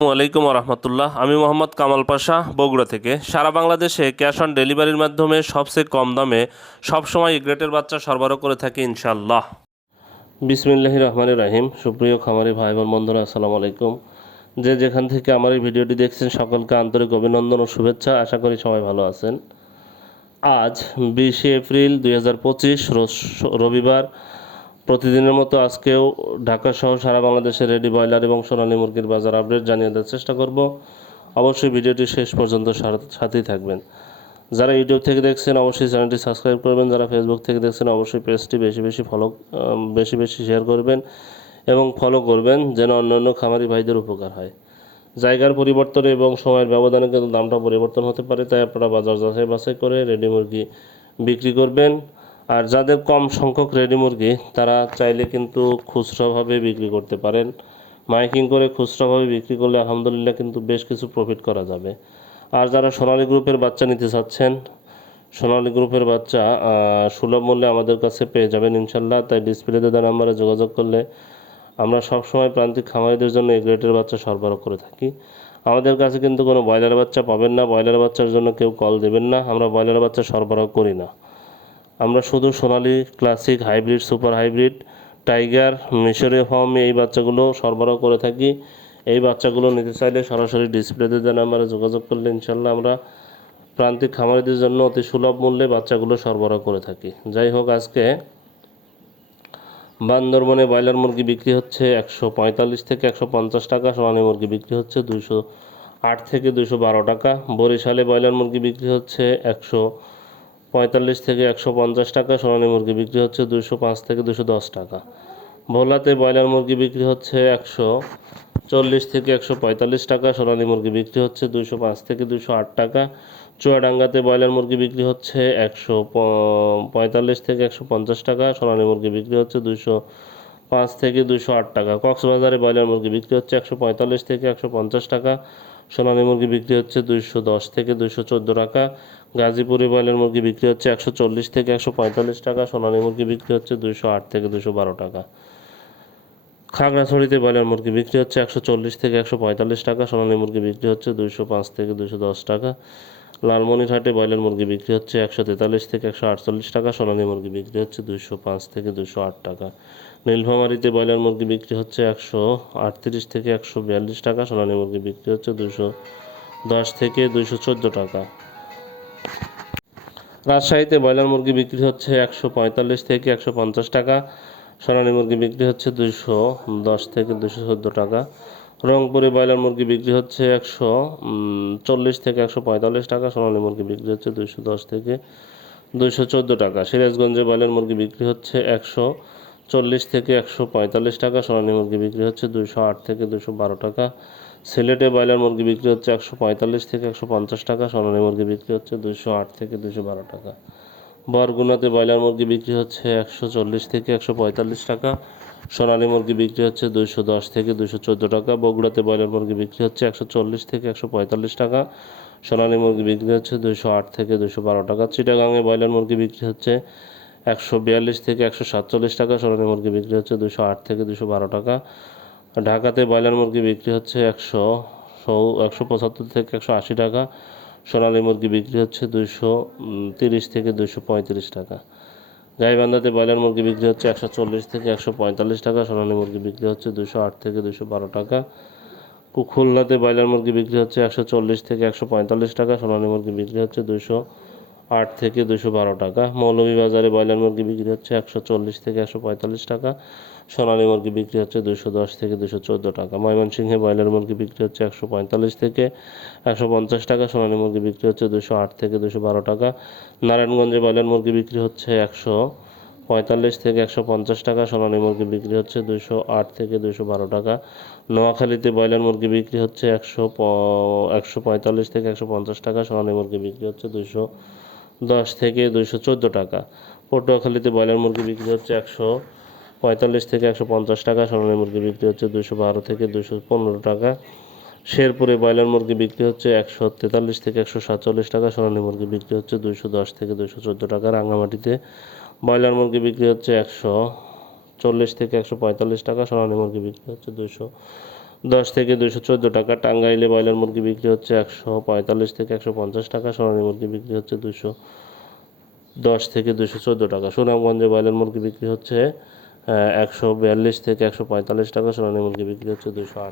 আসসালামু আলাইকুম রহমতুল্লাহ। আমি মোহাম্মদ কামাল পাশা, বগুড়া থেকে। সারা বাংলাদেশে ক্যাশ অন ডেলিভারির মাধ্যমে সবচেয়ে কম দামে সবসময় গ্রেটের বাচ্চা সরবরাহ করে থাকি ইনশাল্লাহ। বিসমিল্লাহির রহমানির রহিম। সুপ্রিয় খামারি ভাই বোন বন্ধুরা, আসসালামু আলাইকুম। যে যেখান থেকে আমার এই ভিডিওটি দেখছেন সকলকে আন্তরিক অভিনন্দন ও শুভেচ্ছা। আশা করি সবাই ভালো আছেন। আজ 20শে এপ্রিল 2025 রোজ রবিবার। প্রতিদিনের মতো আজকেও ঢাকা সহ সারা বাংলাদেশে রেডি ব্রয়লার এবং সোনালী মুরগির বাজার আপডেট জানিয়ে দেওয়ার চেষ্টা করব। অবশ্যই ভিডিওটি শেষ পর্যন্ত সাথেই থাকবেন। যারা ইউটিউব থেকে দেখছেন অবশ্যই চ্যানেলটি সাবস্ক্রাইব করবেন। যারা ফেসবুক থেকে দেখছেন অবশ্যই পেজটি বেশি বেশি শেয়ার করবেন এবং ফলো করবেন, যেন অন্যান্য খামারি ভাইদের উপকার হয়। জায়গার পরিবর্তনে এবং সময়ের ব্যবধানে কিন্তু দামটা পরিবর্তন হতে পারে, তাই আপনারা বাজার যাচাই বাছাই করে রেডি মুরগি বিক্রি করবেন। আর যাদের কম সংখ্যক রেডি মুরগি, তারা চাইলে কিন্তু খুচরাভাবে বিক্রি করতে পারেন। মাইকিং করে খুচরাভাবে বিক্রি করলে আলহামদুলিল্লাহ কিন্তু বেশ কিছু প্রফিট করা যাবে। আর যারা সোনালী গ্রুপের বাচ্চা নিতে চাচ্ছেন, সোনালী গ্রুপের বাচ্চা সুলভ মূল্যে আমাদের কাছে পেয়ে যাবেন ইনশাল্লাহ। তাই ডিসপ্লেতে দেওয়া নাম্বারে যোগাযোগ করলে আমরা সবসময় প্রান্তিক খামারিদের জন্য এই গ্রেটের বাচ্চা সরবরাহ করে থাকি। আমাদের কাছে কিন্তু কোনো ব্রয়লার বাচ্চা পাবেন না। ব্রয়লার বাচ্চার জন্য কেউ কল দেবেন না। আমরা ব্রয়লার বাচ্চা সরবরাহ করি না। আমরা শুধু Sonali, classic, hybrid, super hybrid, tiger, মিশরীয় ফার্ম এই বাচ্চাগুলো সরবরাহ করে থাকি। এই বাচ্চাগুলো নিতে চাইলে সরাসরি ডিসপ্লেতে দেওয়া নাম্বারে যোগাযোগ করলে ইনশাল্লাহ আমরা প্রান্তিক খামারিদের জন্য অতি সুলভ মূল্যে বাচ্চাগুলো সরবরাহ করে থাকি। যাই হোক, আজকে বান্দরবনে ব্রয়লার মুরগি বিক্রি হচ্ছে 145 থেকে 150 টাকা। সোনালী মুরগি বিক্রি হচ্ছে 208 থেকে 212 টাকা। বরিশালে ব্রয়লার মুরগি বিক্রি হচ্ছে 145 থেকে 150 টাকা। সোনালী মুরগি বিক্রি হচ্ছে 205 থেকে 210 টাকা। ভোলাতে ব্রয়লার মুরগি বিক্রি হচ্ছে 140 থেকে 145 টাকা। সোনালী মুরগি বিক্রি হচ্ছে 205 থেকে 208 টাকা। চুয়াডাঙ্গাতে ব্রয়লার মুরগি বিক্রি হচ্ছে 145 থেকে 150 টাকা। সোনালী মুরগি বিক্রি হচ্ছে 205 থেকে 208 টাকা। কক্সবাজারে ব্রয়লার মুরগি বিক্রি হচ্ছে 145 থেকে 150 টাকা। সোনালী মুরগি বিক্রি হচ্ছে 210 থেকে 214 টাকা। গাজীপুরে ব্রয়লার মুরগি বিক্রি হচ্ছে 140 থেকে 145 টাকা। সোনালী মুরগি বিক্রি হচ্ছে 208 থেকে 212 টাকা। খাগড়াছড়িতে ব্রয়লার মুরগি বিক্রি হচ্ছে 140 থেকে 145 টাকা। সোনালী মুরগি বিক্রি হচ্ছে 205 থেকে 210 টাকা। লালমনিরহাটে ব্রয়লার মুরগি বিক্রি হচ্ছে 143 থেকে 148 টাকা। সোনালী মুরগি বিক্রি হচ্ছে 205 থেকে 208 টাকা। নীলফামারীতে ব্রয়লার মুরগি বিক্রি হচ্ছে 138 থেকে 142 টাকা। সোনালী মুরগি বিক্রি হচ্ছে 210 থেকে 214 টাকা। রাজশাহীতে ব্রয়লার মুরগি বিক্রি হচ্ছে 145 থেকে 150 টাকা। সোনালী মুরগি বিক্রি হচ্ছে 210 থেকে 214 টাকা। রংপুরে ব্রয়লার মুরগি বিক্রি হচ্ছে 140 থেকে 145 টাকা। সোনালী মুরগি বিক্রি হচ্ছে 210 থেকে 214 টাকা। সিরাজগঞ্জে ব্রয়লার মুরগি বিক্রি হচ্ছে 140 থেকে 145 টাকা। সোনালী মুরগি বিক্রি হচ্ছে 208 থেকে 212 টাকা। সিলেটে ব্রয়লার মুরগি বিক্রি হচ্ছে 145 থেকে 150 টাকা। সোনালী মুরগি বিক্রি হচ্ছে 208 থেকে 212 টাকা। বরগুনাতে ব্রয়লার মুরগি বিক্রি হচ্ছে 140 থেকে 145 টাকা। সোনালী মুরগি বিক্রি হচ্ছে 210 থেকে 214 টাকা। বগুড়াতে ব্রয়লার মুরগি বিক্রি হচ্ছে 140 থেকে 145 টাকা। সোনালী মুরগি বিক্রি হচ্ছে 208 থেকে 212 টাকা। চিটাগাংয়ে ব্রয়লার মুরগি বিক্রি হচ্ছে 142 থেকে 147 টাকা। সোনালী মুরগি বিক্রি হচ্ছে 208 থেকে 212 টাকা। ঢাকাতে ব্রয়লার মুরগি বিক্রি হচ্ছে 175 থেকে 180 টাকা। সোনালী মুরগি বিক্রি হচ্ছে 230 থেকে 235 টাকা। গাইবান্ধাতে ব্রয়লার মুরগি বিক্রি হচ্ছে 140 থেকে 145 টাকা। সোনালী মুরগি বিক্রি হচ্ছে 208 থেকে 212 টাকা। খুলনাতে ব্রয়লার মুরগি বিক্রি হচ্ছে 140 থেকে 145 টাকা। সোনালী মুরগি বিক্রি হচ্ছে 208 থেকে 212 টাকা। মৌলভীবাজারে ব্রয়লার মুরগি বিক্রি হচ্ছে 140 থেকে 145 টাকা। সোনালী মুরগি বিক্রি হচ্ছে 210 থেকে 214 টাকা। ময়মনসিংহে ব্রয়লার মুরগি বিক্রি হচ্ছে 145 থেকে 150 টাকা। সোনালী মুরগি বিক্রি হচ্ছে 208 থেকে 212 টাকা। নারায়ণগঞ্জে ব্রয়লার মুরগি বিক্রি হচ্ছে 145 থেকে 150 টাকা। সোনালী মুরগি বিক্রি হচ্ছে 208 থেকে 212 টাকা। নোয়াখালীতে ব্রয়লার মুরগি বিক্রি হচ্ছে 145 থেকে 150 টাকা। সোনালী মুরগি বিক্রি হচ্ছে 210 থেকে 214 টাকা। পটুয়াখালীতে ব্রয়লার মুরগি বিক্রি হচ্ছে 145 থেকে 150 টাকা। সোনালী মুরগি বিক্রি হচ্ছে 212 থেকে 215 টাকা। শেরপুরে ব্রয়লার মুরগি বিক্রি হচ্ছে 143 থেকে 147 টাকা। সোনালী মুরগি বিক্রি হচ্ছে 210 থেকে 214 টাকা। রাঙ্গামাটিতে ব্রয়লার মুরগি বিক্রি হচ্ছে 140 থেকে 145 টাকা। সোনালী মুরগি বিক্রি হচ্ছে 10 থেকে 214 টাকা। টাঙ্গাইলে ব্রয়লার মুরগি বিক্রি হচ্ছে 145 থেকে 150 টাকা। সোনালী মুরগি বিক্রি হচ্ছে 210 থেকে 214 টাকা। সুনামগঞ্জে ব্রয়লার মুরগি বিক্রি হচ্ছে 142 থেকে 145 টাকা। সোনালী মুরগি বিক্রি হচ্ছে 208।